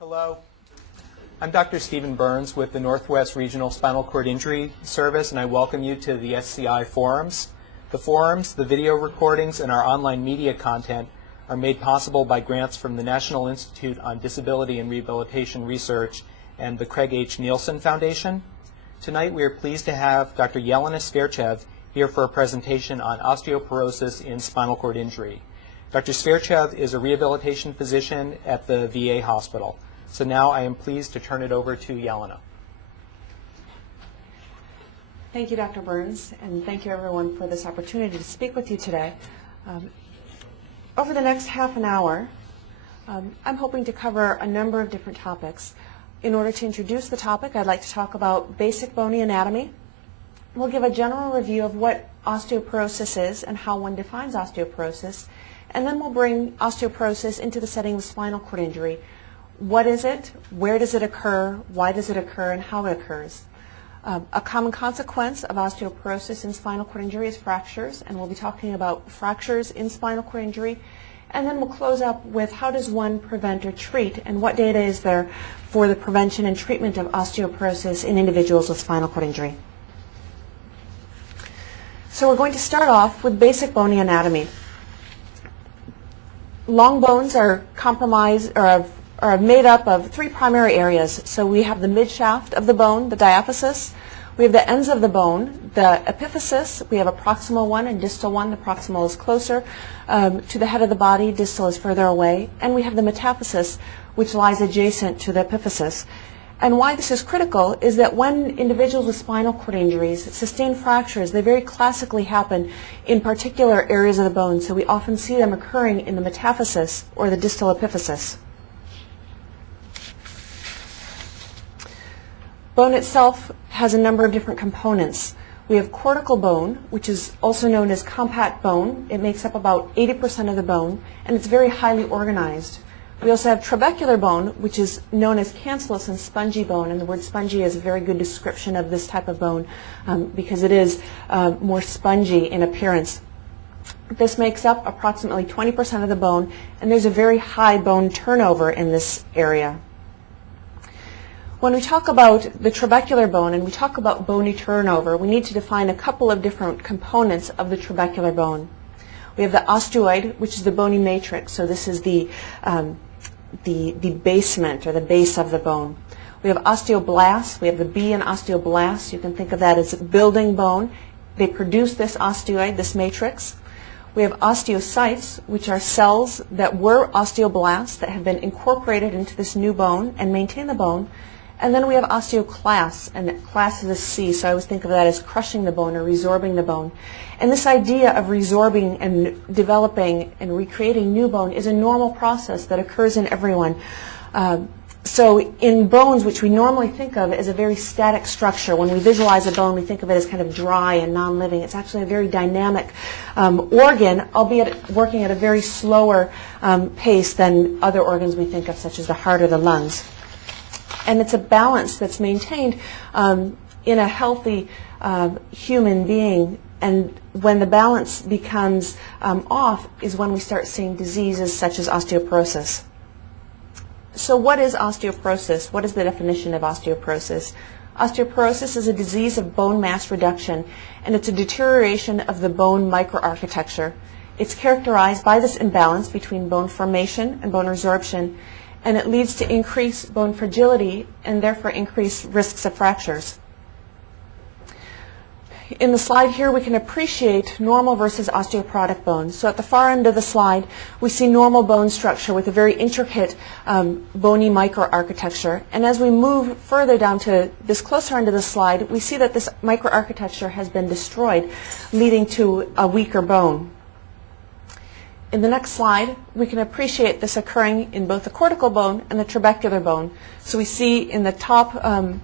Hello, I'm Dr. Stephen Burns with the Northwest Regional Spinal Cord Injury Service, and I welcome you to the SCI forums. The forums, the video recordings, and our online media content are made possible by grants from the National Institute on Disability and Rehabilitation Research and the Craig H. Nielsen Foundation. Tonight we are pleased to have Dr. Jelena Svircev here for a presentation on osteoporosis in spinal cord injury. Dr. Svircev is a rehabilitation physician at the VA hospital. So now I am pleased to turn it over to Jelena. Thank you, Dr. Burns, and thank you everyone for this opportunity to speak with you today. Over the next half an hour, I'm hoping to cover a number of different topics. In order to introduce the topic, I'd like to talk about basic bony anatomy. We'll give a general review of what osteoporosis is and how one defines osteoporosis, and then we'll bring osteoporosis into the setting of spinal cord injury. What is it? Where does it occur? Why does it occur? And how it occurs? A common consequence of osteoporosis in spinal cord injury is fractures, and we'll be talking about fractures in spinal cord injury. And then we'll close up with how does one prevent or treat, and what data is there for the prevention and treatment of osteoporosis in individuals with spinal cord injury. So we're going to start off with basic bony anatomy. Long bones are compromised or are made up of three primary areas. So we have the midshaft of the bone, the diaphysis. We have the ends of the bone, the epiphysis. We have a proximal one and distal one. The proximal is closer to the head of the body. Distal is further away. And we have the metaphysis, which lies adjacent to the epiphysis. And why this is critical is that when individuals with spinal cord injuries sustain fractures, they very classically happen in particular areas of the bone. So we often see them occurring in the metaphysis or the distal epiphysis. Bone itself has a number of different components. We have cortical bone, which is also known as compact bone. It makes up about 80% of the bone, and it's very highly organized. We also have trabecular bone, which is known as cancellous and spongy bone, and the word spongy is a very good description of this type of bone because it is more spongy in appearance. This makes up approximately 20% of the bone, and there's a very high bone turnover in this area. When we talk about the trabecular bone and we talk about bony turnover, we need to define a couple of different components of the trabecular bone. We have the osteoid, which is the bony matrix, so this is the basement or the base of the bone. We have osteoblasts. We have the B in osteoblasts. You can think of that as building bone. They produce this osteoid, this matrix. We have osteocytes, which are cells that were osteoblasts that have been incorporated into this new bone and maintain the bone. And then we have osteoclasts, and class is a C, so I always think of that as crushing the bone or resorbing the bone. And this idea of resorbing and developing and recreating new bone is a normal process that occurs in everyone. So in bones, which we normally think of as a very static structure, when we visualize a bone, we think of it as kind of dry and non-living. It's actually a very dynamic organ, albeit working at a very slower pace than other organs we think of, such as the heart or the lungs. And it's a balance that's maintained in a healthy human being. And when the balance becomes off is when we start seeing diseases such as osteoporosis. So what is osteoporosis? What is the definition of osteoporosis? Osteoporosis is a disease of bone mass reduction, and it's a deterioration of the bone microarchitecture. It's characterized by this imbalance between bone formation and bone resorption, and it leads to increased bone fragility and therefore increased risks of fractures. In the slide here, we can appreciate normal versus osteoporotic bone. So at the far end of the slide, we see normal bone structure with a very intricate bony microarchitecture. And as we move further down to this closer end of the slide, we see that this microarchitecture has been destroyed, leading to a weaker bone. In the next slide, we can appreciate this occurring in both the cortical bone and the trabecular bone. So we see in the top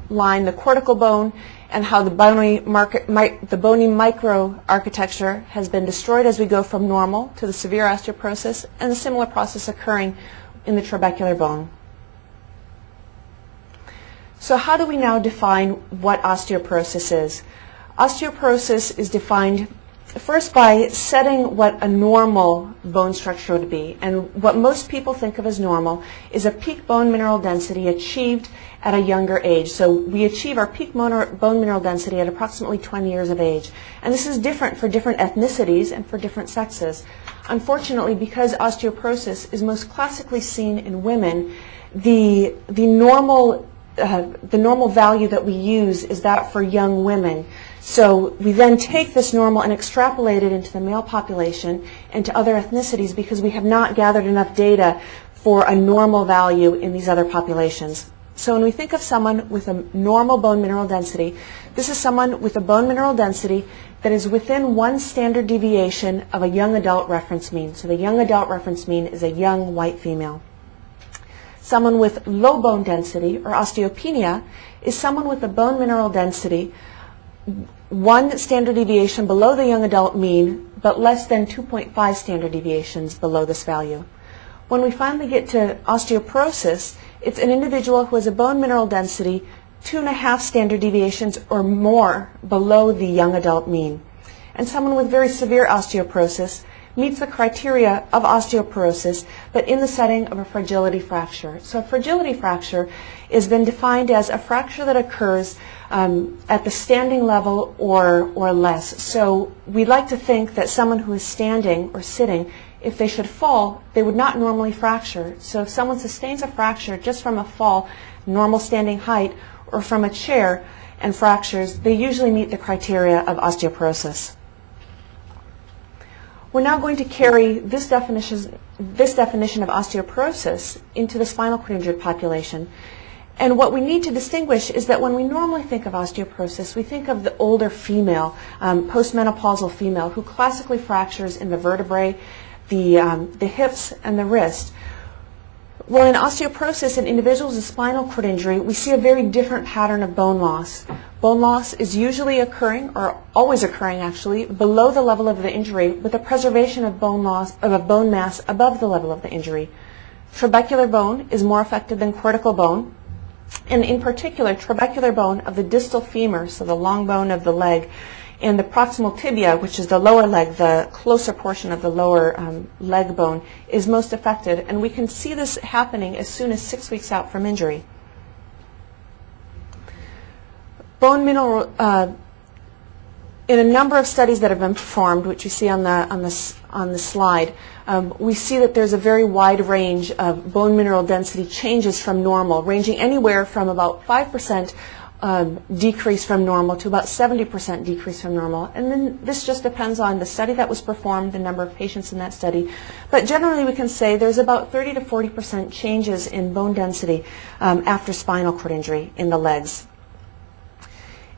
line the cortical bone and how the bony microarchitecture has been destroyed as we go from normal to the severe osteoporosis, and the similar process occurring in the trabecular bone. So how do we now define what osteoporosis is? Osteoporosis is defined First, by setting what a normal bone structure would be. And what most people think of as normal is a peak bone mineral density achieved at a younger age. So we achieve our peak bone mineral density at approximately 20 years of age. And this is different for different ethnicities and for different sexes. Unfortunately, because osteoporosis is most classically seen in women, the normal value that we use is that for young women. So we then take this normal and extrapolate it into the male population and to other ethnicities because we have not gathered enough data for a normal value in these other populations. So when we think of someone with a normal bone mineral density, this is someone with a bone mineral density that is within 1 standard deviation of a young adult reference mean. So the young adult reference mean is a young white female. Someone with low bone density, or osteopenia, is someone with a bone mineral density 1 standard deviation below the young adult mean, but less than 2.5 standard deviations below this value. When we finally get to osteoporosis, it's an individual who has a bone mineral density 2.5 standard deviations or more below the young adult mean. And someone with very severe osteoporosis meets the criteria of osteoporosis, but in the setting of a fragility fracture. So a fragility fracture has been defined as a fracture that occurs at the standing level or less. So we like to think that someone who is standing or sitting, if they should fall, they would not normally fracture. So if someone sustains a fracture just from a fall, normal standing height, or from a chair and fractures, they usually meet the criteria of osteoporosis. We're now going to carry this definition of osteoporosis into the spinal cord injured population. And what we need to distinguish is that when we normally think of osteoporosis, we think of the older female, postmenopausal female, who classically fractures in the vertebrae, the hips, and the wrist. Well, in osteoporosis in individuals with spinal cord injury, we see a very different pattern of bone loss. Bone loss is usually occurring, or always occurring actually, below the level of the injury, with a preservation of bone mass above the level of the injury. Trabecular bone is more affected than cortical bone, and in particular, trabecular bone of the distal femur, so the long bone of the leg, and the proximal tibia, which is the lower leg, the closer portion of the lower leg bone, is most affected. And we can see this happening as soon as 6 weeks out from injury. Bone mineral, in a number of studies that have been performed, which you see on the slide, we see that there's a very wide range of bone mineral density changes from normal, ranging anywhere from about 5% decrease from normal to about 70% decrease from normal. And then this just depends on the study that was performed, the number of patients in that study. But generally we can say there's about 30 to 40% changes in bone density after spinal cord injury in the legs.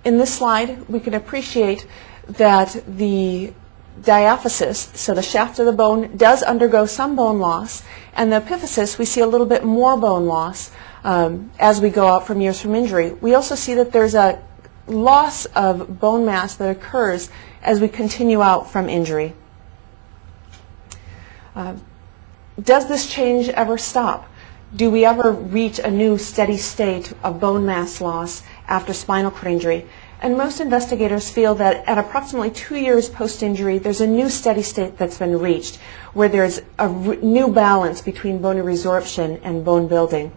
In this slide, we can appreciate that the diaphysis, so the shaft of the bone, does undergo some bone loss, and the epiphysis, we see a little bit more bone loss as we go out from years from injury. We also see that there's a loss of bone mass that occurs as we continue out from injury. Does this change ever stop? Do we ever reach a new steady state of bone mass loss after spinal cord injury? And most investigators feel that at approximately 2 years post-injury, there's a new steady state that's been reached, where there's a new balance between bone resorption and bone building.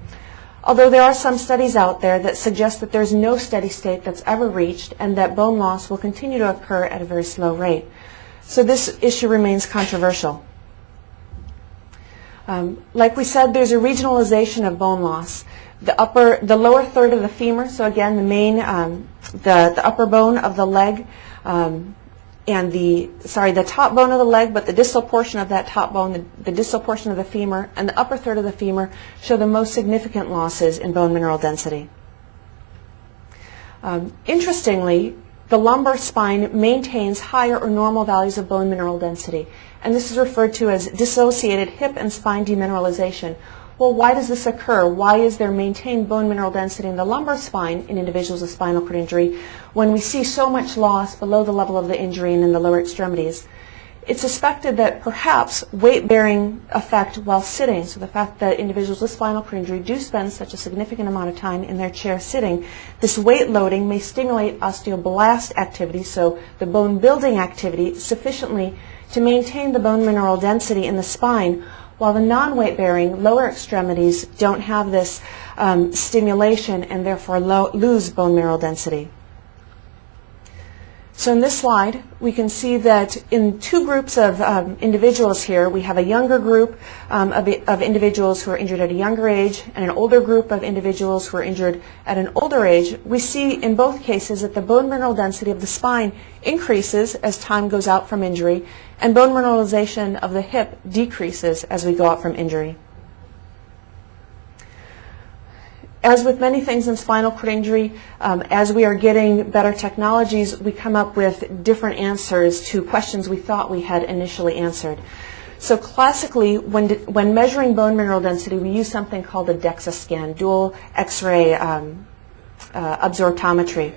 Although there are some studies out there that suggest that there's no steady state that's ever reached and that bone loss will continue to occur at a very slow rate. So this issue remains controversial. Like we said, there's a regionalization of bone loss. The lower third of the femur, so again the main, the upper bone of the leg, and the top bone of the leg, but the distal portion of that top bone, the distal portion of the femur, and the upper third of the femur show the most significant losses in bone mineral density. Interestingly, the lumbar spine maintains higher or normal values of bone mineral density, and this is referred to as dissociated hip and spine demineralization. Well, why does this occur? Why is there maintained bone mineral density in the lumbar spine in individuals with spinal cord injury when we see so much loss below the level of the injury and in the lower extremities? It's suspected that perhaps weight-bearing effect while sitting, so the fact that individuals with spinal cord injury do spend such a significant amount of time in their chair sitting, this weight loading may stimulate osteoblast activity, so the bone building activity, sufficiently to maintain the bone mineral density in the spine, while the non-weight-bearing lower extremities don't have this stimulation and therefore lose bone mineral density. So in this slide, we can see that in two groups of individuals here, we have a younger group of individuals who are injured at a younger age and an older group of individuals who are injured at an older age. We see in both cases that the bone mineral density of the spine increases as time goes out from injury, and bone mineralization of the hip decreases as we go out from injury. As with many things in spinal cord injury, as we are getting better technologies, we come up with different answers to questions we thought we had initially answered. So classically, when measuring bone mineral density, we use something called a DEXA scan, dual X-ray absorptiometry.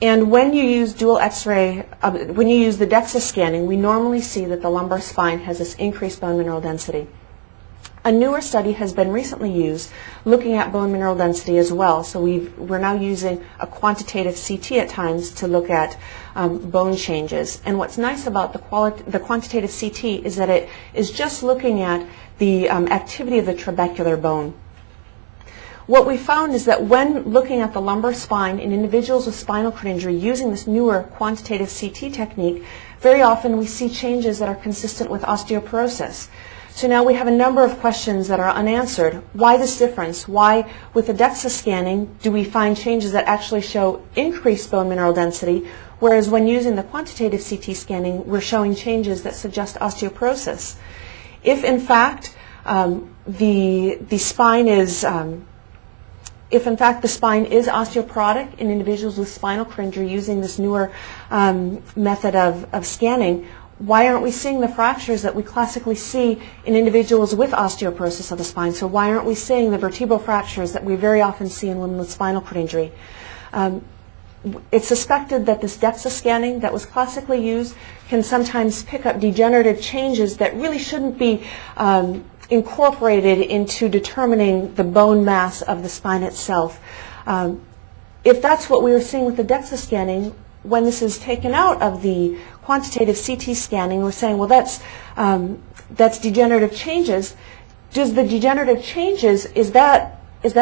And when you use dual X-ray, when you use the DEXA scanning, we normally see that the lumbar spine has this increased bone mineral density. A newer study has been recently used looking at bone mineral density as well. So we're now using a quantitative CT at times to look at bone changes. And what's nice about the quantitative CT is that it is just looking at the activity of the trabecular bone. What we found is that when looking at the lumbar spine in individuals with spinal cord injury using this newer quantitative CT technique, very often we see changes that are consistent with osteoporosis. So now we have a number of questions that are unanswered. Why this difference? Why, with the DEXA scanning, do we find changes that actually show increased bone mineral density, whereas when using the quantitative CT scanning, we're showing changes that suggest osteoporosis? If in fact the spine is osteoporotic in individuals with spinal cord injury using this newer method of scanning, why aren't we seeing the fractures that we classically see in individuals with osteoporosis of the spine? So why aren't we seeing the vertebral fractures that we very often see in women with spinal cord injury? It's suspected that this DEXA scanning that was classically used can sometimes pick up degenerative changes that really shouldn't be incorporated into determining the bone mass of the spine itself. If that's what we were seeing with the DEXA scanning, when this is taken out of the quantitative CT scanning, we're saying, well, that's degenerative changes. Does the degenerative changes, is that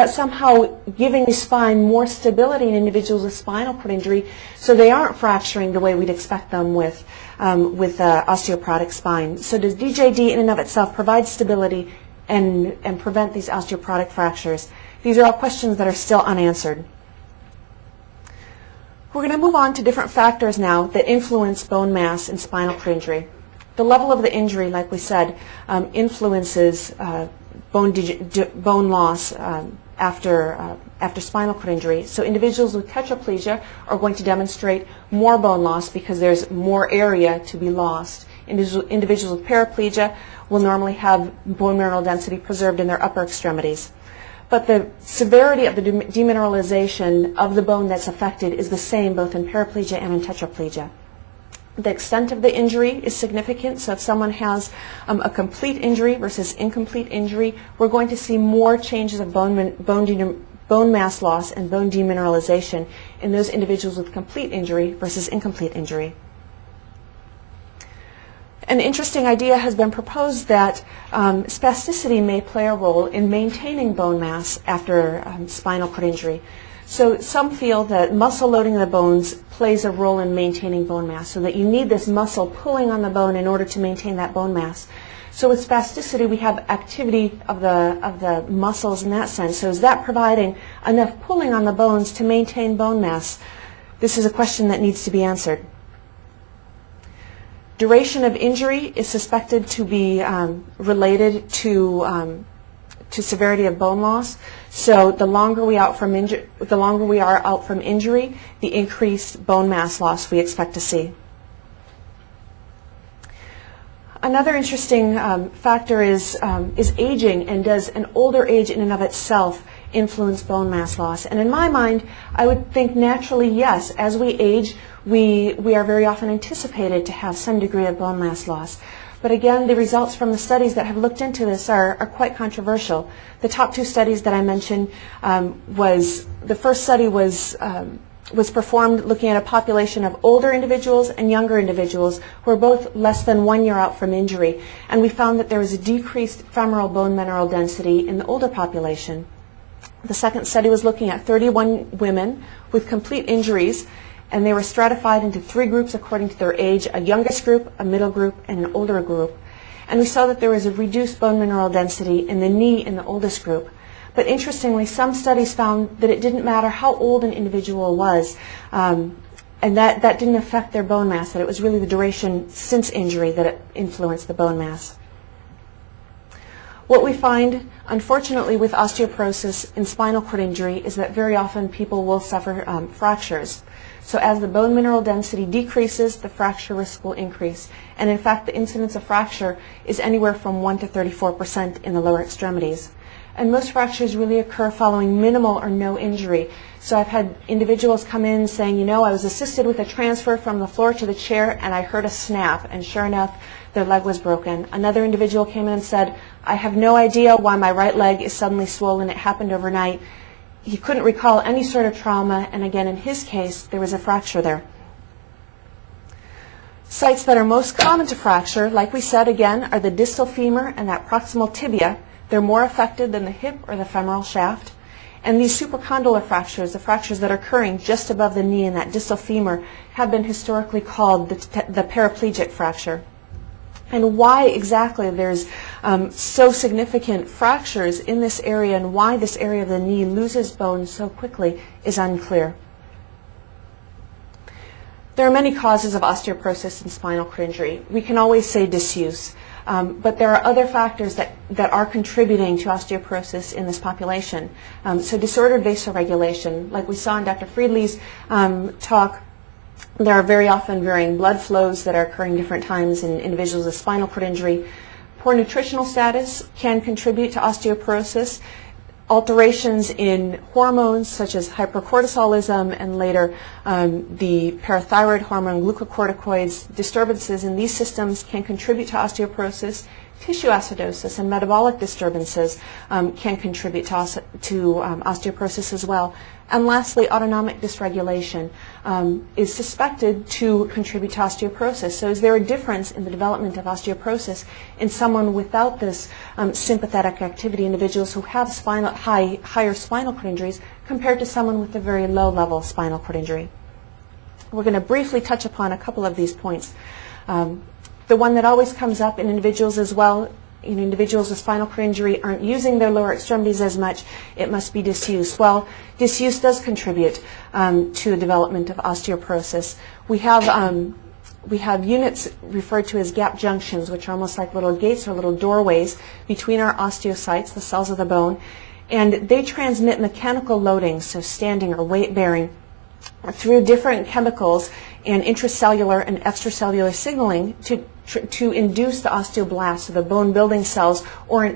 somehow giving the spine more stability in individuals with spinal cord injury so they aren't fracturing the way we'd expect them with osteoporotic spine? So does DJD in and of itself provide stability and prevent these osteoporotic fractures? These are all questions that are still unanswered. We're going to move on to different factors now that influence bone mass in spinal cord injury. The level of the injury, like we said, influences bone loss after spinal cord injury. So individuals with tetraplegia are going to demonstrate more bone loss because there's more area to be lost. Individuals with paraplegia will normally have bone mineral density preserved in their upper extremities. But the severity of the demineralization of the bone that's affected is the same both in paraplegia and in tetraplegia. The extent of the injury is significant, so if someone has a complete injury versus incomplete injury, we're going to see more changes of bone mass loss and bone demineralization in those individuals with complete injury versus incomplete injury. An interesting idea has been proposed that spasticity may play a role in maintaining bone mass after spinal cord injury. So some feel that muscle loading of the bones plays a role in maintaining bone mass, so that you need this muscle pulling on the bone in order to maintain that bone mass. So with spasticity, we have activity of the muscles in that sense. So is that providing enough pulling on the bones to maintain bone mass? This is a question that needs to be answered. Duration of injury is suspected to be related to severity of bone loss. So the longer we are out from injury, the increased bone mass loss we expect to see. Another interesting factor is aging, and does an older age in and of itself influence bone mass loss? And in my mind, I would think naturally yes. As we age, we are very often anticipated to have some degree of bone mass loss. But again, the results from the studies that have looked into this are quite controversial. The top two studies that I mentioned the first study was performed looking at a population of older individuals and younger individuals who were both less than 1 year out from injury. And we found that there was a decreased femoral bone mineral density in the older population. The second study was looking at 31 women with complete injuries, and they were stratified into 3 groups according to their age: a youngest group, a middle group, and an older group. And we saw that there was a reduced bone mineral density in the knee in the oldest group. But interestingly, some studies found that it didn't matter how old an individual was, and that didn't affect their bone mass, that it was really the duration since injury that it influenced the bone mass. What we find, unfortunately, with osteoporosis and spinal cord injury is that very often people will suffer fractures. So as the bone mineral density decreases, the fracture risk will increase. And in fact, the incidence of fracture is anywhere from 1 to 34% in the lower extremities. And most fractures really occur following minimal or no injury. So I've had individuals come in saying, you know, I was assisted with a transfer from the floor to the chair and I heard a snap, and sure enough, their leg was broken. Another individual came in and said, I have no idea why my right leg is suddenly swollen. It happened overnight. He couldn't recall any sort of trauma, and again, in his case, there was a fracture there. Sites that are most common to fracture, like we said again, are the distal femur and that proximal tibia. They're more affected than the hip or the femoral shaft. And these supracondylar fractures, the fractures that are occurring just above the knee in that distal femur, have been historically called the paraplegic fracture. And why exactly there's so significant fractures in this area and why this area of the knee loses bone so quickly is unclear. There are many causes of osteoporosis and spinal cord injury. We can always say disuse, but there are other factors that are contributing to osteoporosis in this population. So disordered vasoregulation, like we saw in Dr. Friedli's talk, there are very often varying blood flows that are occurring different times in individuals with spinal cord injury. Poor nutritional status can contribute to osteoporosis. Alterations in hormones such as hypercortisolism and later the parathyroid hormone, glucocorticoids, disturbances in these systems can contribute to osteoporosis. Tissue acidosis and metabolic disturbances can contribute to osteoporosis as well. And lastly, autonomic dysregulation is suspected to contribute to osteoporosis. So is there a difference in the development of osteoporosis in someone without this sympathetic activity, individuals who have higher spinal cord injuries, compared to someone with a very low-level spinal cord injury? We're going to briefly touch upon a couple of these points. The one that always comes up in individuals as well, individuals with spinal cord injury aren't using their lower extremities as much, it must be disuse. Well, disuse does contribute to the development of osteoporosis. We have units referred to as gap junctions, which are almost like little gates or little doorways between our osteocytes, the cells of the bone, and they transmit mechanical loading, so standing or weight bearing, through different chemicals and intracellular and extracellular signaling to induce the osteoblast, so the bone building cells, or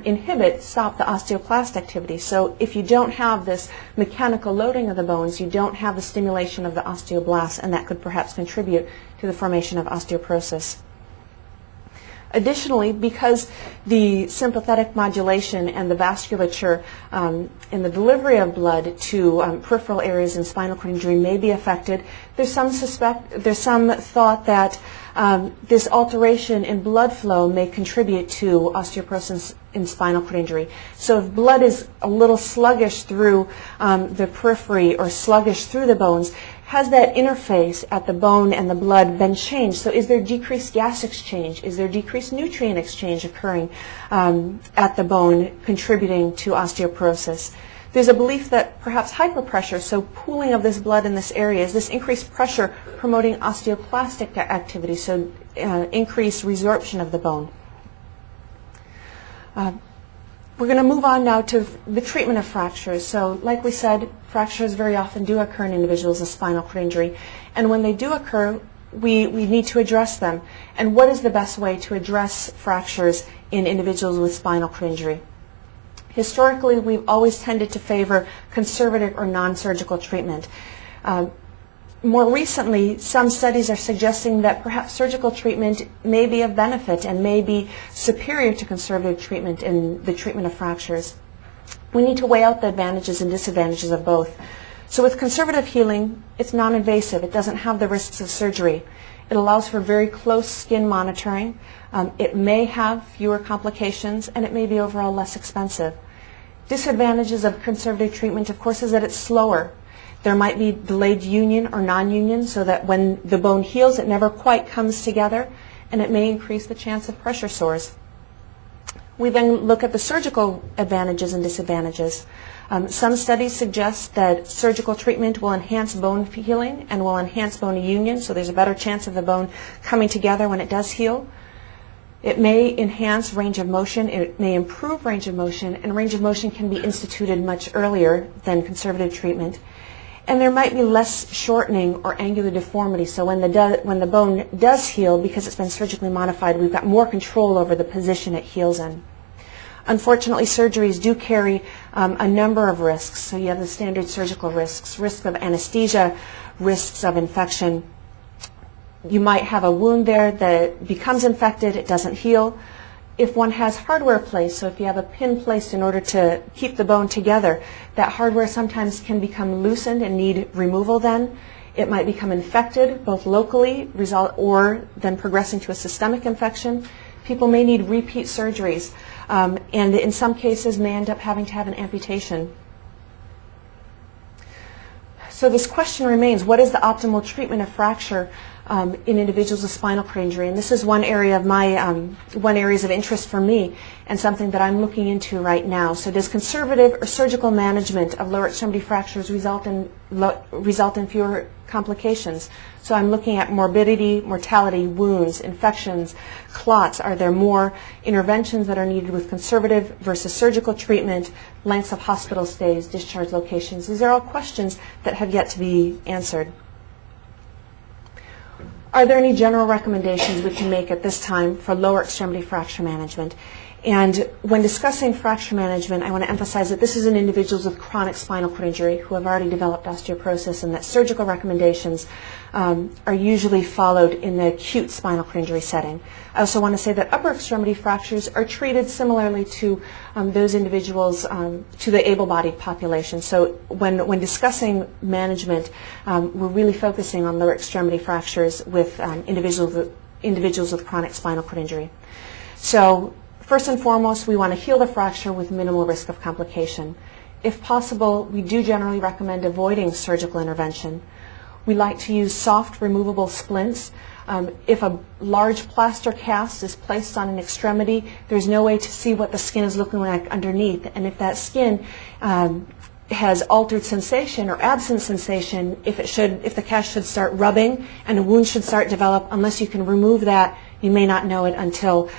stop the osteoclast activity. So if you don't have this mechanical loading of the bones, you don't have the stimulation of the osteoblast, and that could perhaps contribute to the formation of osteoporosis. Additionally, because the sympathetic modulation and the vasculature in the delivery of blood to peripheral areas in spinal cord injury may be affected, there's some thought that this alteration in blood flow may contribute to osteoporosis in spinal cord injury. So if blood is a little sluggish through the periphery or sluggish through the bones, has that interface at the bone and the blood been changed? So is there decreased gas exchange? Is there decreased nutrient exchange occurring at the bone, contributing to osteoporosis? There's a belief that perhaps hyperpressure, so pooling of this blood in this area, is this increased pressure promoting osteoclastic activity, so increased resorption of the bone. We're going to move on now to the treatment of fractures. So like we said, fractures very often do occur in individuals with spinal cord injury. And when they do occur, we need to address them. And what is the best way to address fractures in individuals with spinal cord injury? Historically, we've always tended to favor conservative or non-surgical treatment. more recently, some studies are suggesting that perhaps surgical treatment may be of benefit and may be superior to conservative treatment in the treatment of fractures. We need to weigh out the advantages and disadvantages of both. So with conservative healing, it's non-invasive. It doesn't have the risks of surgery. It allows for very close skin monitoring. It may have fewer complications, and it may be overall less expensive. Disadvantages of conservative treatment, of course, is that it's slower. There might be delayed union or non-union, so that when the bone heals, it never quite comes together, and it may increase the chance of pressure sores. We then look at the surgical advantages and disadvantages. Some studies suggest that surgical treatment will enhance bone healing and will enhance bone union, so there's a better chance of the bone coming together when it does heal. It may enhance range of motion, it may improve range of motion, and range of motion can be instituted much earlier than conservative treatment. And there might be less shortening or angular deformity, so when the bone does heal, because it's been surgically modified, we've got more control over the position it heals in. Unfortunately, surgeries do carry a number of risks. So you have the standard surgical risks, risk of anesthesia, risks of infection. You might have a wound there that becomes infected, it doesn't heal. If one has hardware placed, so if you have a pin placed in order to keep the bone together, that hardware sometimes can become loosened and need removal then. It might become infected, both locally or then progressing to a systemic infection. People may need repeat surgeries, and in some cases may end up having to have an amputation. So this question remains, what is the optimal treatment of fracture in individuals with spinal cord injury? And this is one area of one areas of interest for me and something that I'm looking into right now. So does conservative or surgical management of lower extremity fractures result in fewer complications? So I'm looking at morbidity, mortality, wounds, infections, clots. Are there more interventions that are needed with conservative versus surgical treatment, lengths of hospital stays, discharge locations? These are all questions that have yet to be answered. Are there any general recommendations we can make at this time for lower extremity fracture management? And when discussing fracture management, I want to emphasize that this is in individuals with chronic spinal cord injury who have already developed osteoporosis, and that surgical recommendations are usually followed in the acute spinal cord injury setting. I also want to say that upper extremity fractures are treated similarly to those individuals, to the able-bodied population. So when discussing management, we're really focusing on lower extremity fractures with individuals with chronic spinal cord injury. So first and foremost, we want to heal the fracture with minimal risk of complication. If possible, we do generally recommend avoiding surgical intervention. We like to use soft removable splints. If a large plaster cast is placed on an extremity, there's no way to see what the skin is looking like underneath. And if that skin has altered sensation or absent sensation, if the cast should start rubbing and a wound should start to develop, unless you can remove that, you may not know it until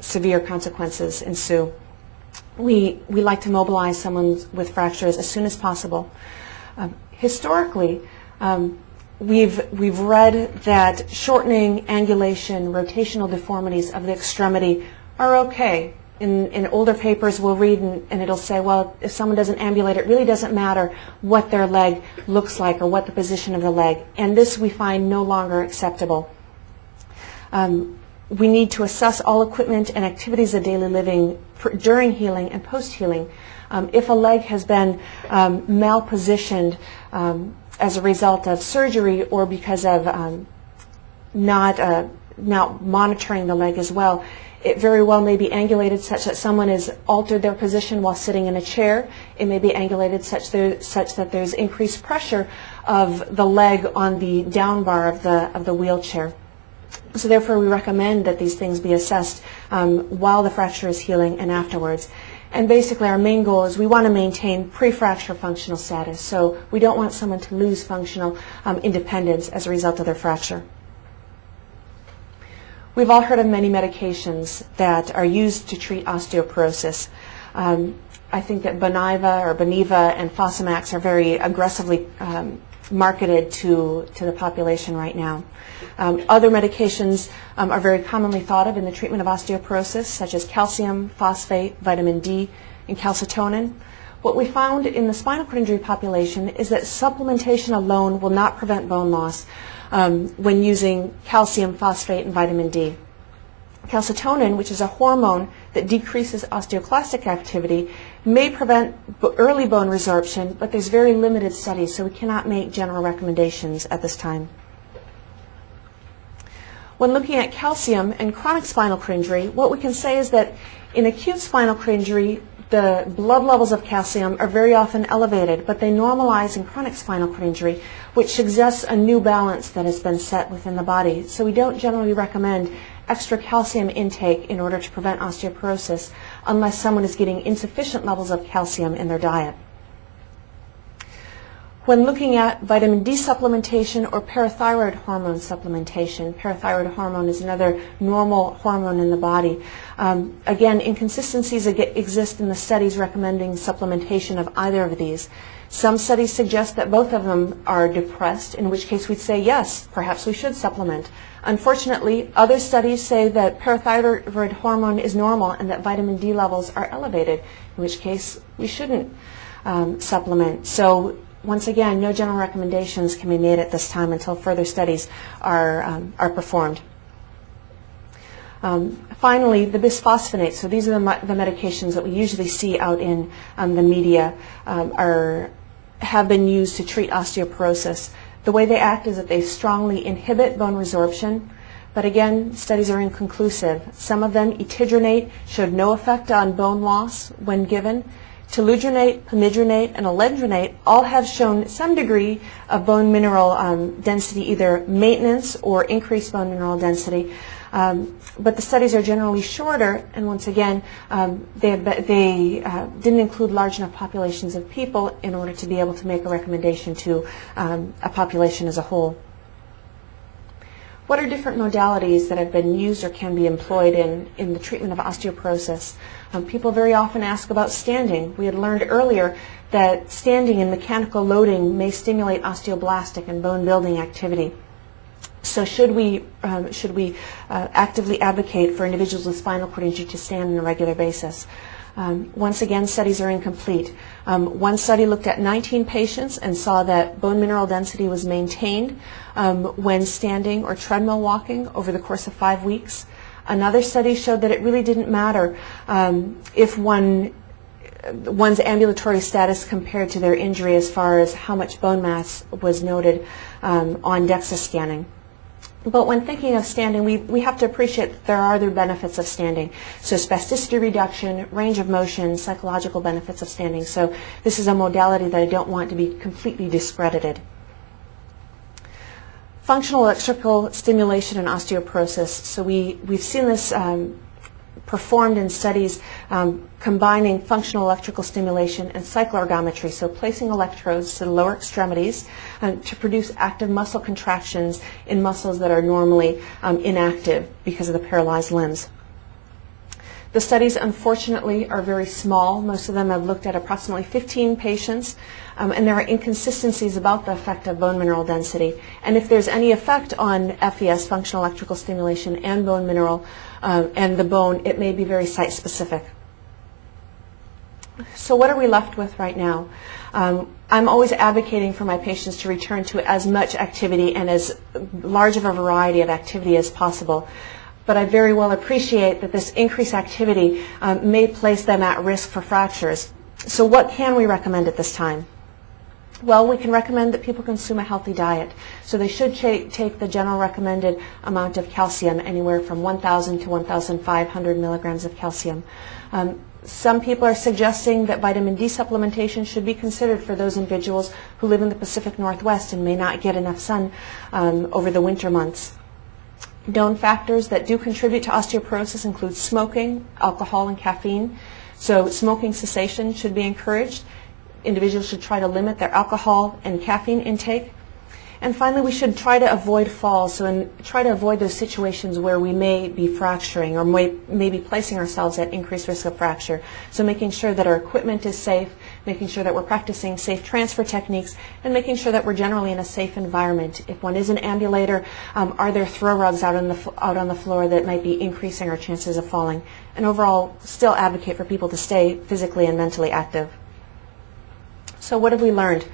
severe consequences ensue. We like to mobilize someone with fractures as soon as possible. Historically, we've read that shortening, angulation, rotational deformities of the extremity are okay. In older papers we'll read and it'll say, well, if someone doesn't ambulate, it really doesn't matter what their leg looks like or what the position of the leg. And this we find no longer acceptable. We need to assess all equipment and activities of daily living during healing and post-healing. If a leg has been malpositioned as a result of surgery or because of not monitoring the leg as well, it very well may be angulated such that someone has altered their position while sitting in a chair. It may be angulated such that there's increased pressure of the leg on the down bar of the wheelchair. So therefore we recommend that these things be assessed while the fracture is healing and afterwards. And basically our main goal is we want to maintain pre-fracture functional status. So we don't want someone to lose functional independence as a result of their fracture. We've all heard of many medications that are used to treat osteoporosis. I think that Boniva and Fosamax are very aggressively marketed to the population right now. Other medications are very commonly thought of in the treatment of osteoporosis, such as calcium, phosphate, vitamin D, and calcitonin. What we found in the spinal cord injury population is that supplementation alone will not prevent bone loss when using calcium, phosphate, and vitamin D. Calcitonin, which is a hormone that decreases osteoclastic activity, may prevent early bone resorption, but there's very limited studies, so we cannot make general recommendations at this time. When looking at calcium and chronic spinal cord injury, what we can say is that in acute spinal cord injury, the blood levels of calcium are very often elevated, but they normalize in chronic spinal cord injury, which suggests a new balance that has been set within the body. So we don't generally recommend extra calcium intake in order to prevent osteoporosis unless someone is getting insufficient levels of calcium in their diet. When looking at vitamin D supplementation or parathyroid hormone supplementation, parathyroid hormone is another normal hormone in the body. Again, inconsistencies exist in the studies recommending supplementation of either of these. Some studies suggest that both of them are depressed, in which case we'd say, yes, perhaps we should supplement. Unfortunately, other studies say that parathyroid hormone is normal and that vitamin D levels are elevated, in which case we shouldn't supplement. So once again, no general recommendations can be made at this time until further studies are performed. Finally, the bisphosphonates, so these are the medications that we usually see out in the media, have been used to treat osteoporosis. The way they act is that they strongly inhibit bone resorption, but again, studies are inconclusive. Some of them, etidronate, showed no effect on bone loss when given. Toludronate, pamidronate, and alendronate all have shown some degree of bone mineral density, either maintenance or increased bone mineral density. But the studies are generally shorter, and once again, they didn't include large enough populations of people in order to be able to make a recommendation to a population as a whole. What are different modalities that have been used or can be employed in the treatment of osteoporosis? People very often ask about standing. We had learned earlier that standing and mechanical loading may stimulate osteoblastic and bone building activity. So should we actively advocate for individuals with spinal cord injury to stand on a regular basis? Once again, studies are incomplete. One study looked at 19 patients and saw that bone mineral density was maintained when standing or treadmill walking over the course of 5 weeks. Another study showed that it really didn't matter if one's ambulatory status compared to their injury as far as how much bone mass was noted on DEXA scanning. But when thinking of standing, we have to appreciate that there are other benefits of standing. So spasticity reduction, range of motion, psychological benefits of standing. So this is a modality that I don't want to be completely discredited. Functional electrical stimulation and osteoporosis. So we've seen this performed in studies combining functional electrical stimulation and cycloergometry, so placing electrodes to the lower extremities to produce active muscle contractions in muscles that are normally inactive because of the paralyzed limbs. The studies, unfortunately, are very small. Most of them have looked at approximately 15 patients, and there are inconsistencies about the effect of bone mineral density. And if there's any effect on FES, functional electrical stimulation, and bone mineral, and the bone, it may be very site-specific. So what are we left with right now? I'm always advocating for my patients to return to as much activity and as large of a variety of activity as possible. But I very well appreciate that this increased activity may place them at risk for fractures. So what can we recommend at this time? Well, we can recommend that people consume a healthy diet. So they should take the general recommended amount of calcium, anywhere from 1,000 to 1,500 milligrams of calcium. Some people are suggesting that vitamin D supplementation should be considered for those individuals who live in the Pacific Northwest and may not get enough sun over the winter months. Known factors that do contribute to osteoporosis include smoking, alcohol, and caffeine. So smoking cessation should be encouraged. Individuals should try to limit their alcohol and caffeine intake. And finally, we should try to avoid falls, try to avoid those situations where we may be fracturing or may be placing ourselves at increased risk of fracture. So making sure that our equipment is safe, making sure that we're practicing safe transfer techniques, and making sure that we're generally in a safe environment. If one is an ambulator, are there throw rugs out on the floor that might be increasing our chances of falling? And overall, still advocate for people to stay physically and mentally active. So what have we learned?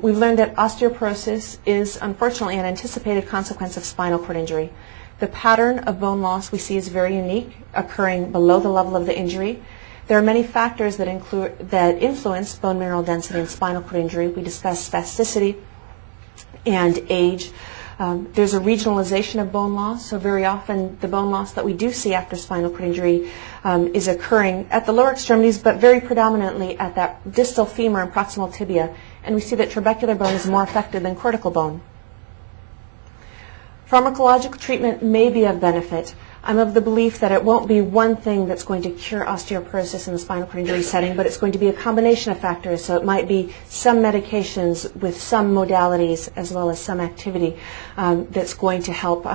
We've learned that osteoporosis is unfortunately an anticipated consequence of spinal cord injury. The pattern of bone loss we see is very unique, occurring below the level of the injury. There are many factors that influence bone mineral density in spinal cord injury. We discussed spasticity and age. There's a regionalization of bone loss, so very often the bone loss that we do see after spinal cord injury is occurring at the lower extremities, but very predominantly at that distal femur and proximal tibia, and we see that trabecular bone is more affected than cortical bone. Pharmacologic treatment may be of benefit. I'm of the belief that it won't be one thing that's going to cure osteoporosis in the spinal cord injury setting, but it's going to be a combination of factors. So it might be some medications with some modalities as well as some activity that's going to help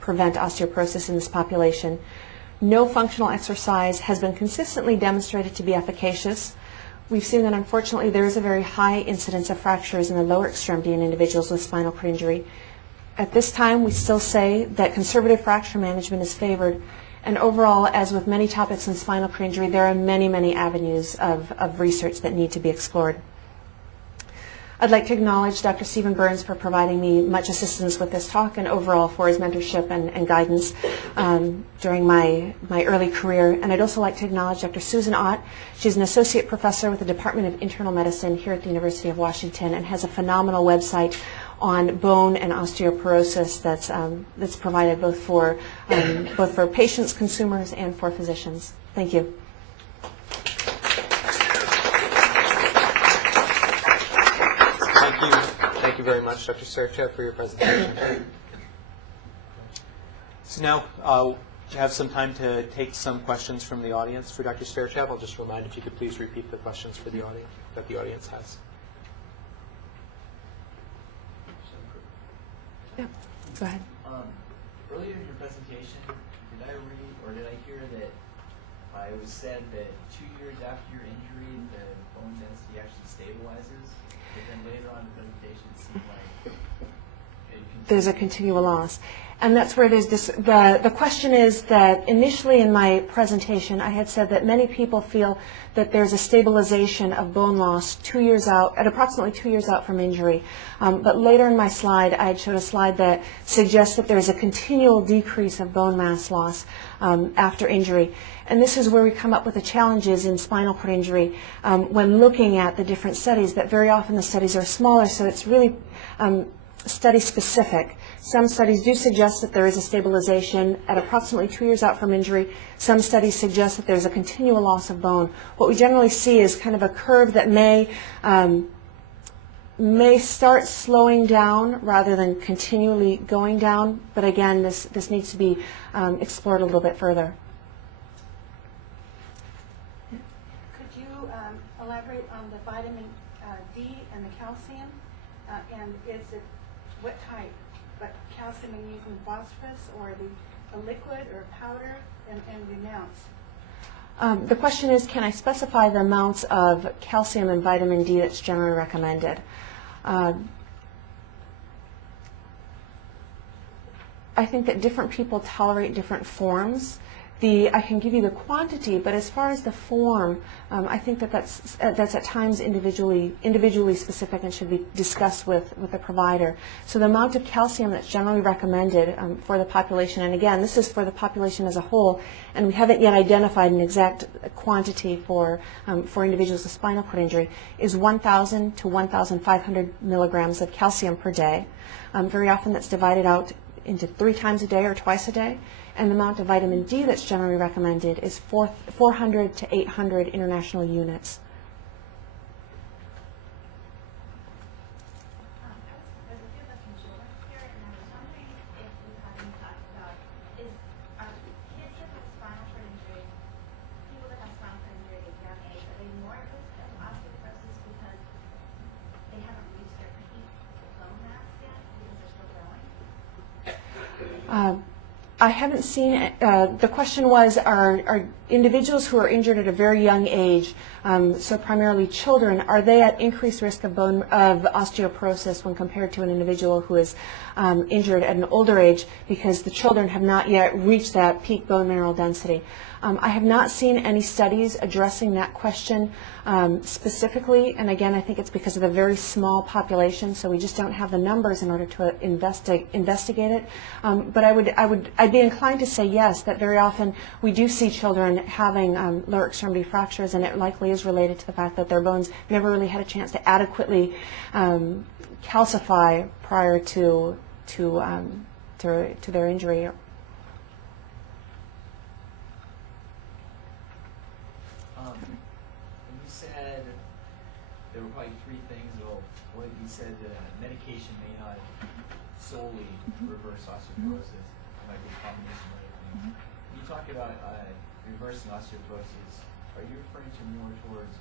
prevent osteoporosis in this population. No functional exercise has been consistently demonstrated to be efficacious. We've seen that unfortunately there is a very high incidence of fractures in the lower extremity in individuals with spinal cord injury. At this time, we still say that conservative fracture management is favored, and overall, as with many topics in spinal cord injury, there are many, many avenues of research that need to be explored. I'd like to acknowledge Dr. Stephen Burns for providing me much assistance with this talk and overall for his mentorship and guidance during my early career. And I'd also like to acknowledge Dr. Susan Ott. She's an associate professor with the Department of Internal Medicine here at the University of Washington and has a phenomenal website on bone and osteoporosis that's provided both for patients, consumers, and for physicians. Thank you. Thank you very much, Dr. Svircev, for your presentation. So now we have some time to take some questions from the audience for Dr. Svircev. I'll just remind if you could please repeat the questions for the audience that the audience has. Yeah, go ahead. Earlier in your presentation, did I read or did I hear that it was said that 2 years after your injury, the bone density actually stabilizes? But then later on in the presentation, it seemed like there's a continual loss. And that's where there's this, the question is that initially in my presentation I had said that many people feel that there's a stabilization of bone loss 2 years out, at approximately 2 years out from injury. But later in my slide I had showed a slide that suggests that there's a continual decrease of bone mass loss after injury. And this is where we come up with the challenges in spinal cord injury when looking at the different studies, that very often the studies are smaller, so it's really study specific. Some studies do suggest that there is a stabilization at approximately 2 years out from injury. Some studies suggest that there's a continual loss of bone. What we generally see is kind of a curve that may start slowing down rather than continually going down. But again, this needs to be explored a little bit further. Could you elaborate on the vitamin D and the calcium? And is it what type? But calcium are using phosphorus or a liquid or a powder, and the amounts? The question is, can I specify the amounts of calcium and vitamin D that's generally recommended? I think that different people tolerate different forms. I can give you the quantity, but as far as the form, I think that that's at times individually specific and should be discussed with the provider. So the amount of calcium that's generally recommended for the population, and again, this is for the population as a whole, and we haven't yet identified an exact quantity for individuals with spinal cord injury, is 1,000 to 1,500 milligrams of calcium per day. Very often that's divided out into 3 times a day or twice a day. And the amount of vitamin D that's generally recommended is 400 to 800 international units. There's a few of us from children here, and I was wondering if you had any thoughts about kids with spinal cord injury, people that have spinal cord injury at a young age, are they more at risk of osteoporosis because they haven't reached their peak bone mass yet because they're still growing? I haven't seen it. The question was, are individuals who are injured at a very young age, so primarily children, are they at increased risk of osteoporosis when compared to an individual who is injured at an older age because the children have not yet reached that peak bone mineral density? I have not seen any studies addressing that question specifically, and again, I think it's because of the very small population, so we just don't have the numbers in order to investigate it. But I'd be inclined to say yes, that very often we do see children having lower extremity fractures, and it likely is related to the fact that their bones never really had a chance to adequately calcify prior to their injury. And you said there were probably three things. Well, what you said that medication may not solely reverse osteoporosis. It might be a combination of other things. When you talk about reversing osteoporosis, are you referring to more towards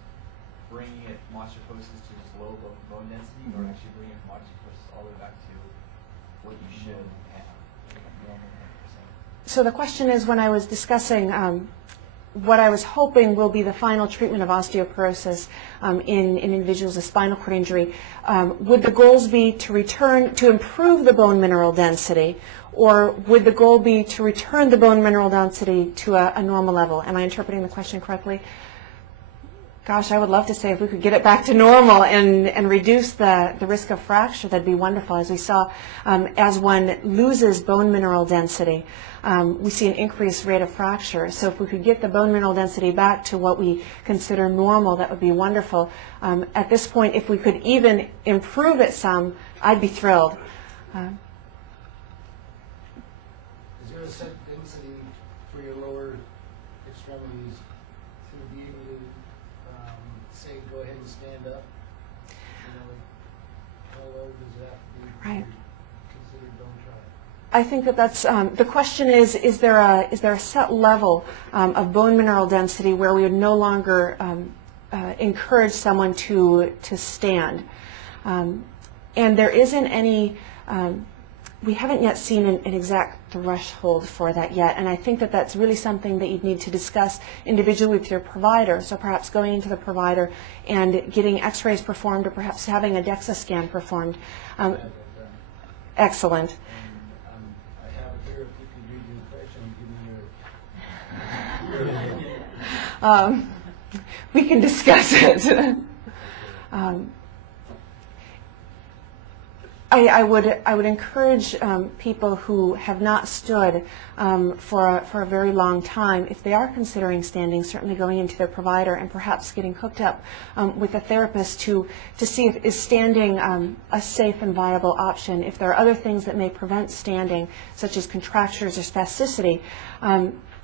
bringing it from osteoporosis to just low bone density, or actually bringing it from osteoporosis all the way back to what you should have, normal 100%? So the question is, when I was discussing what I was hoping will be the final treatment of osteoporosis in individuals with spinal cord injury, would the goals be to improve the bone mineral density, or would the goal be to return the bone mineral density to a normal level? Am I interpreting the question correctly? Gosh, I would love to say if we could get it back to normal and reduce the risk of fracture, that'd be wonderful. As we saw, as one loses bone mineral density, we see an increased rate of fracture. So if we could get the bone mineral density back to what we consider normal, that would be wonderful. At this point, if we could even improve it some, I'd be thrilled. Is there a set density for your lower extremities to be able to say, go ahead and stand up? You know, how low does it have to be Right. considered bone trial? I think that's the question is there a set level of bone mineral density where we would no longer encourage someone to stand, and there isn't any. We haven't yet seen an exact threshold for that yet, and I think that that's really something that you'd need to discuss individually with your provider. So perhaps going into the provider and getting x-rays performed, or perhaps having a DEXA scan performed. Excellent. I have it here, if you could read the question, give me your We can discuss it. I would encourage people who have not stood for a very long time, if they are considering standing, certainly going into their provider and perhaps getting hooked up with a therapist to see if is standing a safe and viable option. If there are other things that may prevent standing, such as contractures or spasticity,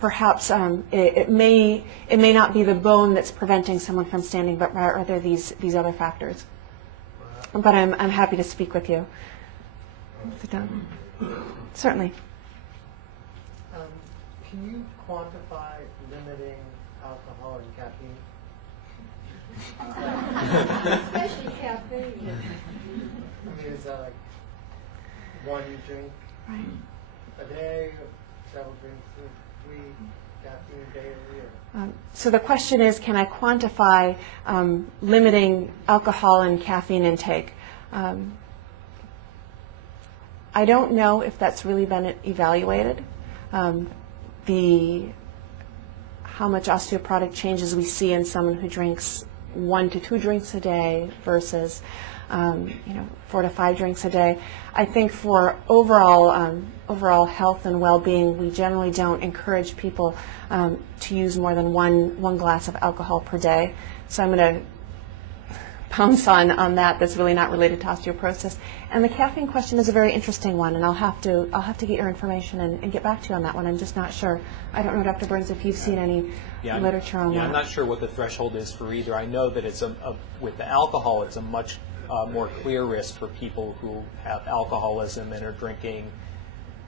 perhaps it may not be the bone that's preventing someone from standing, but rather these other factors. But I'm happy to speak with you. Sit down. Certainly. Can you quantify limiting alcohol and caffeine? Especially caffeine. I mean, is that like one drink a day, several drinks a week, caffeine daily? Or? So the question is, can I quantify limiting alcohol and caffeine intake? I don't know if that's really been evaluated. How much osteoporotic changes we see in someone who drinks 1 to 2 drinks a day versus 4 to 5 drinks a day. I think for overall health and well-being, we generally don't encourage people to use more than one glass of alcohol per day. So I'm going to pounce on that. That's really not related to osteoporosis. And the caffeine question is a very interesting one, and I'll have to get your information and get back to you on that one. I'm just not sure. I don't know, Dr. Burns, if you've seen any literature on that. I'm not sure what the threshold is for either. I know that it's with the alcohol, it's a much more clear risk for people who have alcoholism and are drinking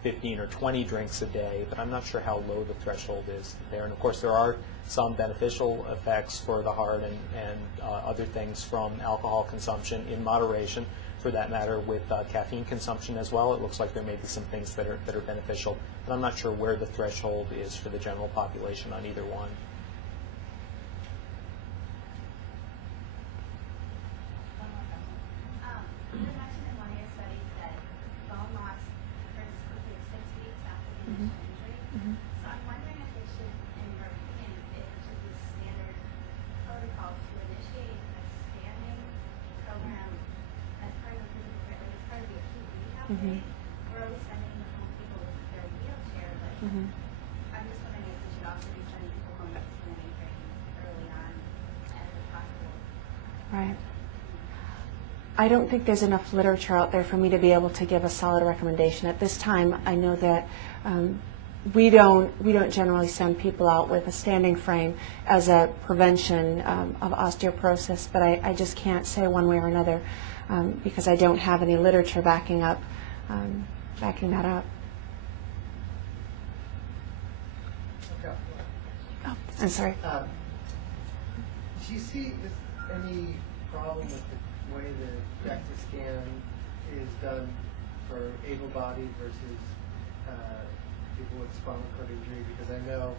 15 or 20 drinks a day, but I'm not sure how low the threshold is there. And of course, there are some beneficial effects for the heart and other things from alcohol consumption in moderation. for that matter, with caffeine consumption as well. It looks like there may be some things that are beneficial, but I'm not sure where the threshold is for the general population on either one. You mentioned in one of your studies that bone loss occurs as quickly as 6 weeks after the initial injury. So I'm wondering if it should, in your opinion, if it should be standard protocol to initiate a standing program as part of the physical therapy, as part of the acute rehab phase. We're always sending home people with their wheelchair, but I'm just wondering if we should also be sending people home with standing frames early on as possible. Right. I don't think there's enough literature out there for me to be able to give a solid recommendation. At this time, I know that we don't generally send people out with a standing frame as a prevention of osteoporosis, but I just can't say one way or another because I don't have any literature backing that up. Okay. Oh, I'm sorry. Do you see any problem with the way the DEXA scan is done for able-bodied versus people with spinal cord injury? Because I know,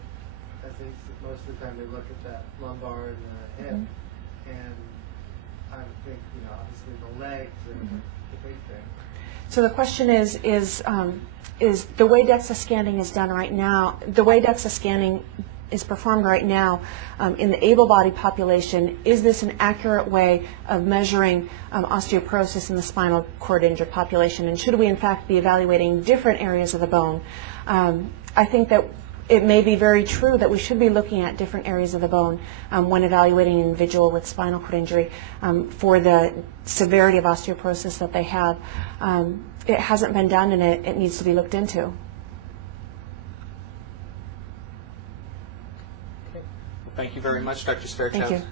I think most of the time they look at that lumbar and the hip, and I would think, obviously the legs are the big thing. So the question is the way DEXA scanning is done right now, the way DEXA scanning is performed right now in the able-bodied population, is this an accurate way of measuring osteoporosis in the spinal cord injured population? And should we in fact be evaluating different areas of the bone? I think that it may be very true that we should be looking at different areas of the bone when evaluating an individual with spinal cord injury for the severity of osteoporosis that they have. It hasn't been done, and it needs to be looked into. Thank you very much, Dr. Svircev. Thank you.